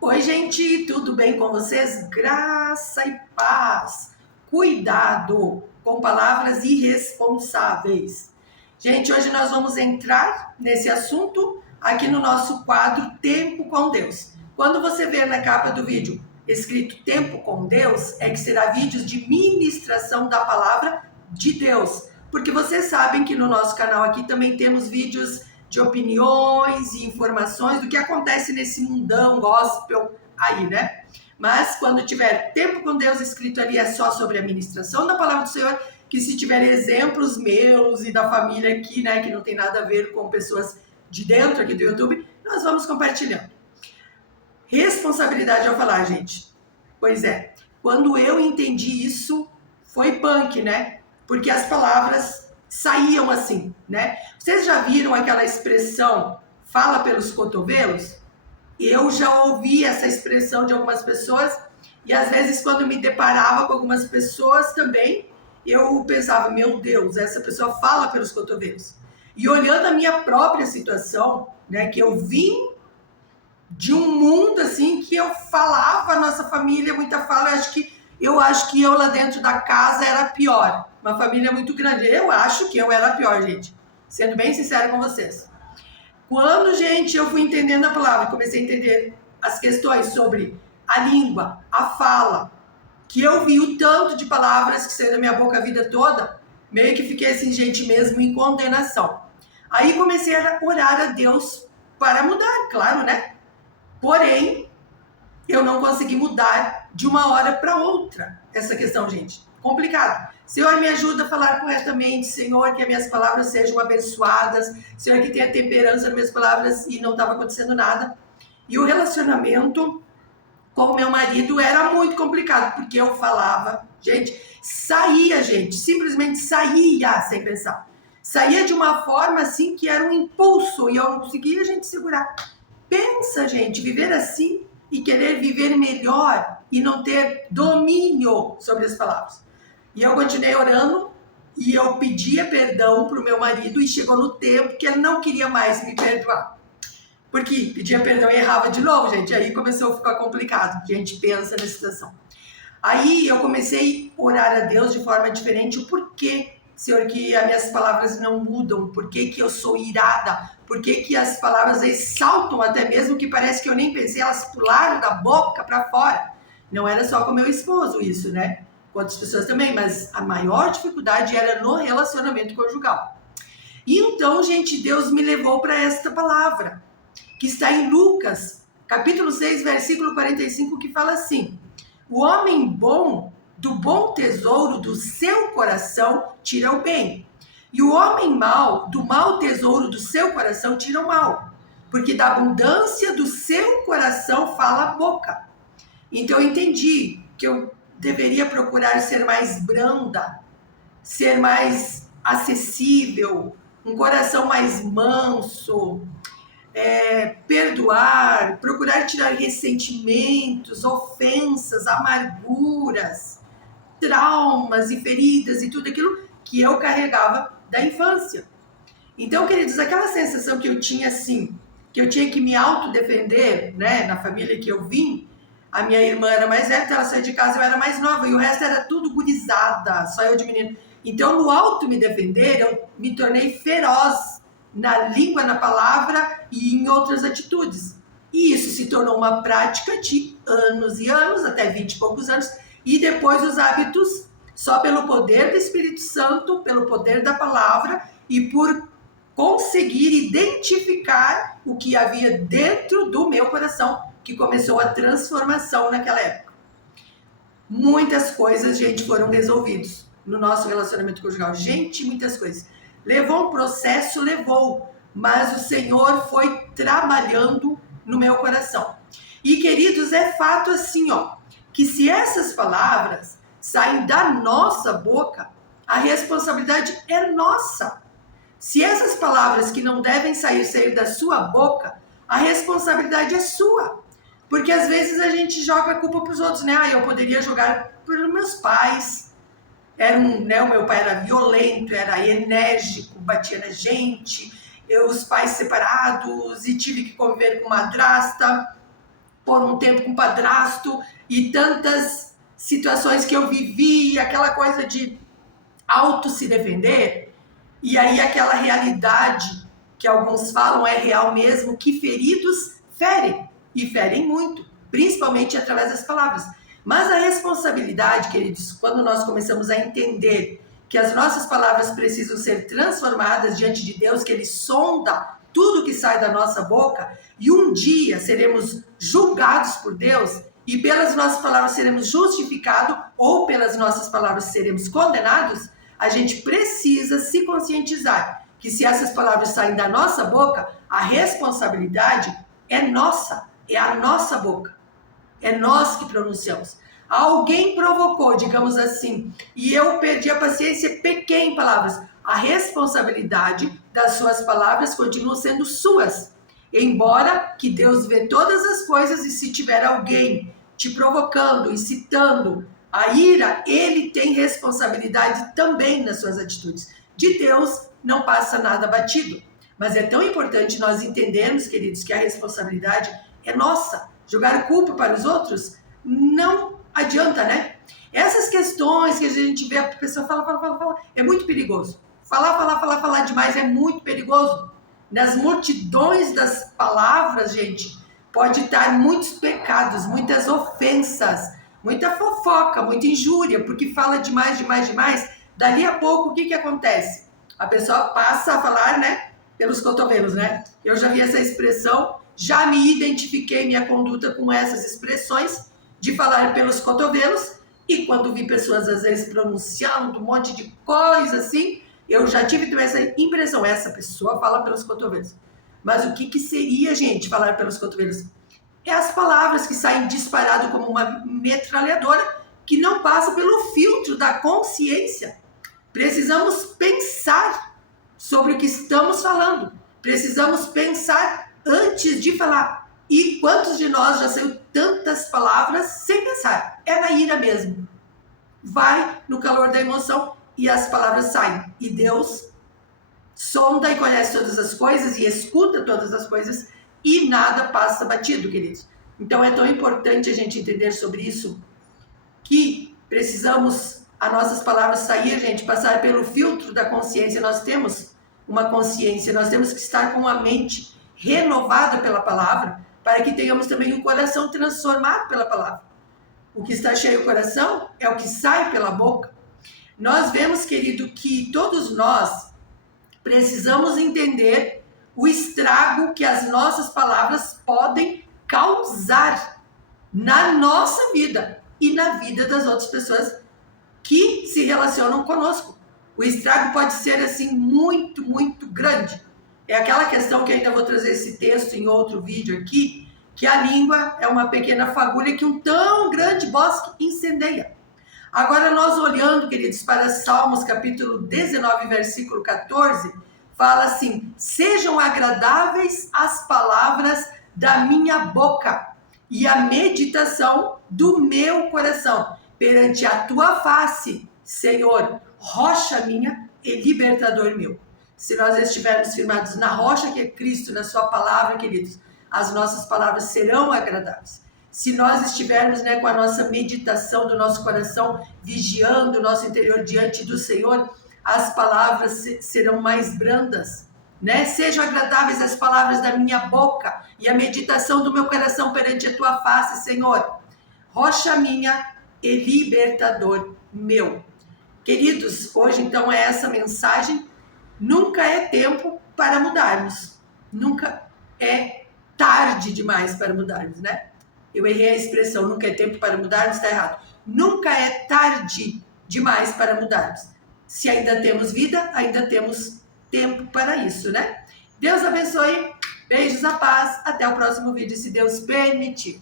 Oi, gente, tudo bem com vocês? Graça e paz. Cuidado com palavras irresponsáveis. Gente, hoje nós vamos entrar nesse assunto aqui no nosso quadro Tempo com Deus. Quando você ver na capa do vídeo escrito Tempo com Deus, é que será vídeos de ministração da palavra de Deus. Porque vocês sabem que no nosso canal aqui também temos vídeos de opiniões e informações do que acontece nesse mundão gospel aí, né? Mas quando tiver Tempo com Deus escrito ali, é só sobre a ministração da palavra do Senhor, que se tiver exemplos meus e da família aqui, né, que não tem nada a ver com pessoas de dentro aqui do YouTube, nós vamos compartilhando. Responsabilidade ao falar, gente. Pois é, quando eu entendi isso, foi punk, né? Porque as palavras saíam assim, né? Vocês já viram aquela expressão fala pelos cotovelos? Eu já ouvi essa expressão de algumas pessoas e às vezes quando me deparava com algumas pessoas também, eu pensava, meu Deus, essa pessoa fala pelos cotovelos. E olhando a minha própria situação, né, que eu vim de um mundo assim que eu falava, a nossa família, muita fala, eu acho que eu lá dentro da casa era pior. Uma família muito grande. Eu acho que eu era pior, gente. Sendo bem sincera com vocês. Quando, gente, eu fui entendendo a palavra, comecei a entender as questões sobre a língua, a fala, que eu vi o tanto de palavras que saíram da minha boca a vida toda, meio que fiquei assim, gente, mesmo em condenação. Aí comecei a orar a Deus para mudar, claro, né? Porém, eu não consegui mudar de uma hora para outra essa questão, gente. Complicado. Senhor, me ajuda a falar corretamente. Senhor, que as minhas palavras sejam abençoadas. Senhor, que tenha temperança nas minhas palavras, e não estava acontecendo nada. E o relacionamento com o meu marido era muito complicado, porque eu falava, gente, simplesmente saía sem pensar. Saía de uma forma assim que era um impulso e eu não conseguia, gente, segurar. Pensa, gente, viver assim e querer viver melhor e não ter domínio sobre as palavras. E eu continuei orando e eu pedia perdão para o meu marido e chegou no tempo que ele não queria mais me perdoar. Porque pedia perdão e errava de novo, gente. Aí começou a ficar complicado. A gente pensa na situação. Aí eu comecei a orar a Deus de forma diferente. O porquê, Senhor, que as minhas palavras não mudam? Por que eu sou irada? Por que as palavras aí saltam até mesmo que parece que eu nem pensei, elas pularam da boca para fora? Não era só com meu esposo isso, né? Com outras pessoas também, mas a maior dificuldade era no relacionamento conjugal. E então, gente, Deus me levou para esta palavra, que está em Lucas, capítulo 6, versículo 45, que fala assim: o homem bom, do bom tesouro do seu coração, tira o bem. E o homem mau, do mau tesouro do seu coração, tira o mal. Porque da abundância do seu coração fala a boca. Então eu entendi que eu deveria procurar ser mais branda, ser mais acessível, um coração mais manso, perdoar, procurar tirar ressentimentos, ofensas, amarguras, traumas e feridas e tudo aquilo que eu carregava da infância. Então, queridos, aquela sensação que eu tinha assim, que eu tinha que me autodefender, né, na família que eu vim, a minha irmã era mais velha, ela saiu de casa, eu era mais nova, e o resto era tudo gurizada, só eu de menino. Então, no auto me defender, eu me tornei feroz na língua, na palavra e em outras atitudes. E isso se tornou uma prática de anos e anos, até 20 e poucos anos, e depois os hábitos, só pelo poder do Espírito Santo, pelo poder da palavra e por conseguir identificar o que havia dentro do meu coração, que começou a transformação naquela época. Muitas coisas, gente, foram resolvidas no nosso relacionamento conjugal. Gente, muitas coisas. Levou um processo, levou, mas o Senhor foi trabalhando no meu coração. E, queridos, é fato assim, ó, que se essas palavras saem da nossa boca, a responsabilidade é nossa. Se essas palavras que não devem sair da sua boca, a responsabilidade é sua. Porque às vezes a gente joga a culpa para os outros, né? Ah, eu poderia jogar pelos meus pais. O meu pai era violento, era enérgico, batia na gente. Os pais separados e tive que conviver com madrasta. por um tempo com padrasto e tantas situações que eu vivi, aquela coisa de auto se defender, e aí aquela realidade que alguns falam é real mesmo, que feridos ferem, e ferem muito, principalmente através das palavras. Mas a responsabilidade, queridos, quando nós começamos a entender que as nossas palavras precisam ser transformadas diante de Deus, que Ele sonda tudo que sai da nossa boca, e um dia seremos julgados por Deus, e pelas nossas palavras seremos justificados, ou pelas nossas palavras seremos condenados, a gente precisa se conscientizar que se essas palavras saem da nossa boca, a responsabilidade é nossa, é a nossa boca. É nós que pronunciamos. Alguém provocou, digamos assim, e eu perdi a paciência, pequei em palavras. A responsabilidade das suas palavras continua sendo suas. Embora que Deus vê todas as coisas e se tiver alguém te provocando, incitando a ira, Ele tem responsabilidade também nas suas atitudes. De Deus não passa nada batido. Mas é tão importante nós entendermos, queridos, que a responsabilidade é nossa. Jogar culpa para os outros não adianta, né? Essas questões que a gente vê, a pessoa fala, é muito perigoso. Falar demais é muito perigoso. Nas multidões das palavras, gente, pode estar muitos pecados, muitas ofensas, muita fofoca, muita injúria, porque fala demais. Dali a pouco, o que acontece? A pessoa passa a falar, né, pelos cotovelos, né? Eu já vi essa expressão, já me identifiquei minha conduta com essas expressões de falar pelos cotovelos, e quando vi pessoas às vezes pronunciando um monte de coisa assim, eu já tive também essa impressão, essa pessoa fala pelos cotovelos. Mas o que seria, gente, falar pelos cotovelos? É as palavras que saem disparado como uma metralhadora, que não passa pelo filtro da consciência. Precisamos pensar sobre o que estamos falando. Precisamos pensar antes de falar. E quantos de nós já saiu tantas palavras sem pensar? É na ira mesmo. Vai no calor da emoção e as palavras saem. E Deus sonda e conhece todas as coisas e escuta todas as coisas e nada passa batido, queridos. Então é tão importante a gente entender sobre isso, que precisamos, as nossas palavras sair, gente, passar pelo filtro da consciência. Nós temos uma consciência, nós temos que estar com a mente renovada pela palavra, para que tenhamos também um coração transformado pela palavra. O que está cheio o coração é o que sai pela boca. Nós vemos, querido, que todos nós precisamos entender o estrago que as nossas palavras podem causar na nossa vida e na vida das outras pessoas que se relacionam conosco. O estrago pode ser, assim, muito grande. É aquela questão que ainda vou trazer esse texto em outro vídeo aqui, que a língua é uma pequena fagulha que um tão grande bosque incendeia. Agora, nós olhando, queridos, para Salmos capítulo 19, versículo 14, fala assim: sejam agradáveis as palavras da minha boca e a meditação do meu coração perante a tua face, Senhor, rocha minha e libertador meu. Se nós estivermos firmados na rocha que é Cristo, na sua palavra, queridos, as nossas palavras serão agradáveis. Se nós estivermos, né, com a nossa meditação do nosso coração, vigiando o nosso interior diante do Senhor, as palavras serão mais brandas, né? Sejam agradáveis as palavras da minha boca e a meditação do meu coração perante a tua face, Senhor, rocha minha e libertador meu. Queridos, hoje então é essa mensagem. Nunca é tempo para mudarmos. Nunca é tarde demais para mudarmos, né? Eu errei a expressão, nunca é tempo para mudarmos, está errado. Nunca é tarde demais para mudarmos. Se ainda temos vida, ainda temos tempo para isso, né? Deus abençoe, beijos, a paz, até o próximo vídeo, se Deus permitir.